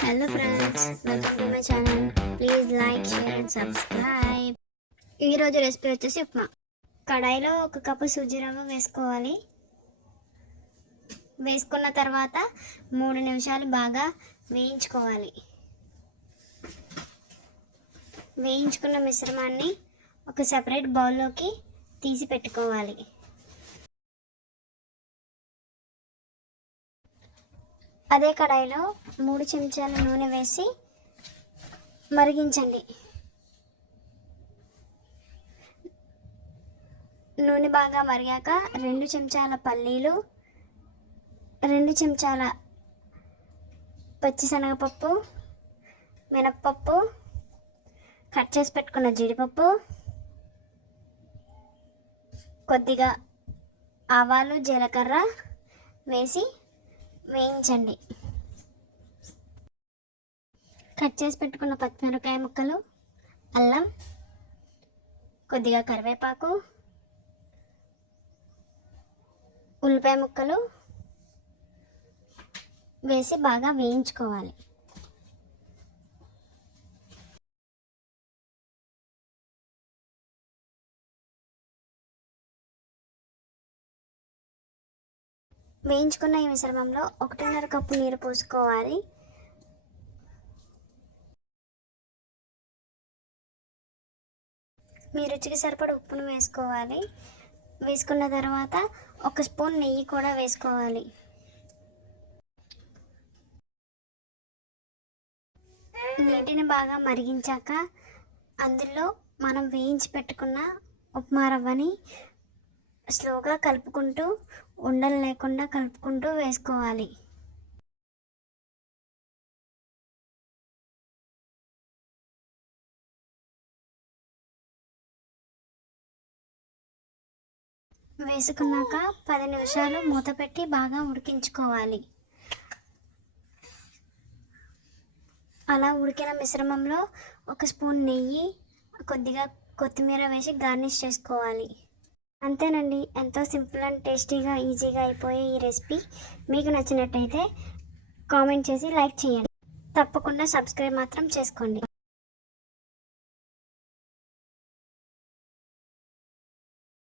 Hello friends, welcome to my channel. Please like, share and subscribe. ఈరోజు recipe వచ్చేసి ఉప్మా. కడాయిలో 1 cup suji రవ్వ వేసుకోవాలి. వేసుకున్న తర్వాత 3 నిమిషాలు బాగా వేయించుకోవాలి. వేయించుకున్న మిశ్రమాన్ని ఒక సెపరేట్ బౌల్లోకి తీసి పెట్టుకోవాలి. అదే కడాయిలో 3 చెంచాల నూనె వేసి మరిగించండి. నూనె బాగా మరిగాక 2 చెంచాల పల్లీలు, 2 చెంచాల పచ్చిశనగపప్పు, మినప్పప్పు, కట్ చేసి పెట్టుకున్న జీడిపప్పు, కొద్దిగా ఆవాలు, జీలకర్ర వేసి వేయించండి. కట్ చేసి పెట్టుకున్న పచ్చిమిరపకాయ ముక్కలు, అల్లం, కొద్దిగా కరివేపాకు, ఉల్లిపాయ ముక్కలు వేసి బాగా వేయించుకోవాలి. వేయించుకున్న ఈ మిశ్రమంలో 1.5 కప్పు నీరు పోసుకోవాలి. మీ రుచికి సరిపడ ఉప్పును వేసుకోవాలి. వేసుకున్న తర్వాత 1 స్పూన్ నెయ్యి కూడా వేసుకోవాలి. నీటిని బాగా మరిగించాక అందులో మనం వేయించి పెట్టుకున్న ఉప్మా రవ్వని స్లోగా కలుపుకుంటూ, ఉండలు లేకుండా కలుపుకుంటూ వేసుకోవాలి. వేసుకున్నాక 10 నిమిషాలు మూత పెట్టి బాగా ఉడికించుకోవాలి. అలా ఉడికిన మిశ్రమంలో 1 స్పూన్ నెయ్యి, కొద్దిగా కొత్తిమీర వేసి గార్నిష్ చేసుకోవాలి. అంతేనండి, ఎంతో సింపుల్ అండ్ టేస్టీగా ఈజీగా అయిపోయే ఈ రెసిపీ మీకు నచ్చినట్టయితే కామెంట్ చేసి లైక్ చేయండి. తప్పకుండా సబ్స్క్రైబ్ మాత్రం చేసుకోండి.